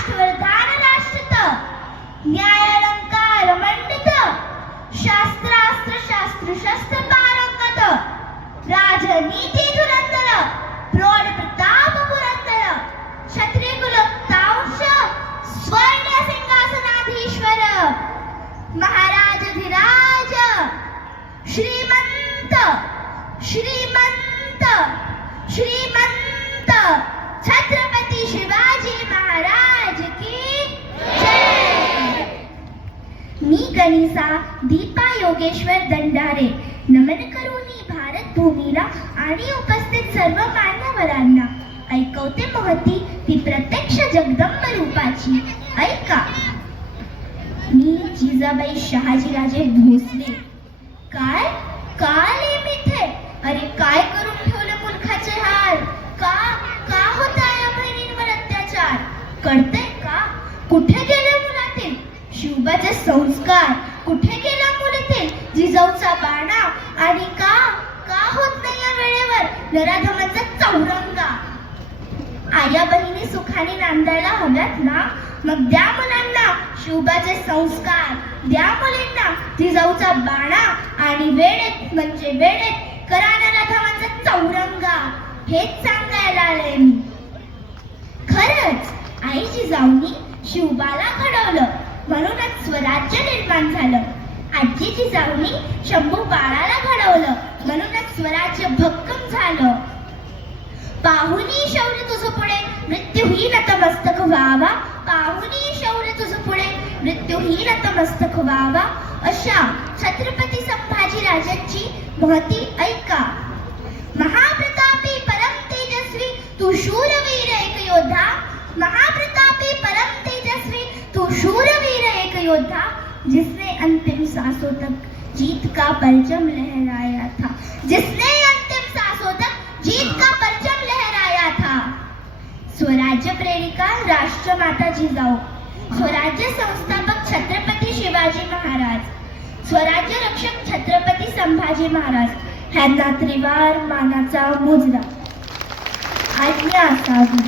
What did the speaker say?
राष्ट्रवर्धान राष्ट्रत न्यायालंकार मंडित शास्त्रास्त्र शास्त्र शस्त्र पारंगत राजनीती धुरंधर प्रौढ प्रताप पुरंदर क्षत्रिय कुलतांश स्वर्ण सिंहासनाधीश्वर महाराजाधिराज श्रीमंत श्रीमंत श्रीमंत छत्रपती शिवाजी महाराज की जय। मी गणिसा दीपा योगेश्वर दंडारे नमन करूनी भारत भूमीला आणि उपस्थित सर्व मान्यवरांना ऐकवते महती ती प्रत्यक्ष जगदंब रूपाची। ऐका, मी जिजाबाई शहाजीराजे भोसले काय काले मिथे अरे काय करून ठेवले मूर्खाचे हाल का का होता या बहिणींवर अत्याचार कळतंय का कुठे गेले मुलातील शिवबाचे संस्कार कुठे गेला मुलीतील जिजाऊचा बाणा आणि का का होत नाही या वेळेवर नराधमांचा चौरंगा। आया बहिणी सुखाने नांदायला हव्यात ना मग द्या मुलांना शिवबाचे संस्कार द्या मुलींना जिजाऊचा बाणा आणि वेळेत म्हणजे वेळेत करा नराधमांचा चौरंगा हेच सांगायला आले मी। खरंच आई जिजाऊनी शिवबाला घडवलं म्हणूनच स्वराज्य निर्माण झालं। आजी जिजाऊनी शंभू बाळाला घडवलं म्हणूनच स्वराज्य भक्कम झालं। पाहुनी शौर्य तुझ पुढे मृत्यूहीन नतमस्तक व्हावा पाहुनी शौर्य तुझ पुढे मृत्यूहीन नतमस्तक व्हावा अशा छत्रपती संभाजी राजांची महती ऐका। महाप्रतापी परम तेजस्वी तू शूरवीर एक योद्धा महाप्रतापी परम तेजस्वी तू शूरवीर एक योद्धा जिसने अंतिम सांसों तक जीत का परचम लहराया था जिसने अंतिम सांसों तक जीत का परचम लहराया था। स्वराज्य प्रेरिका राष्ट्रमाता जिजाऊ स्वराज्य संस्थापक छत्रपती शिवाजी महाराज स्वराज्य रक्षक छत्रपती संभाजी महाराज ह्यांना त्रिवार मानाचा मुजरा आज्ञा असावी।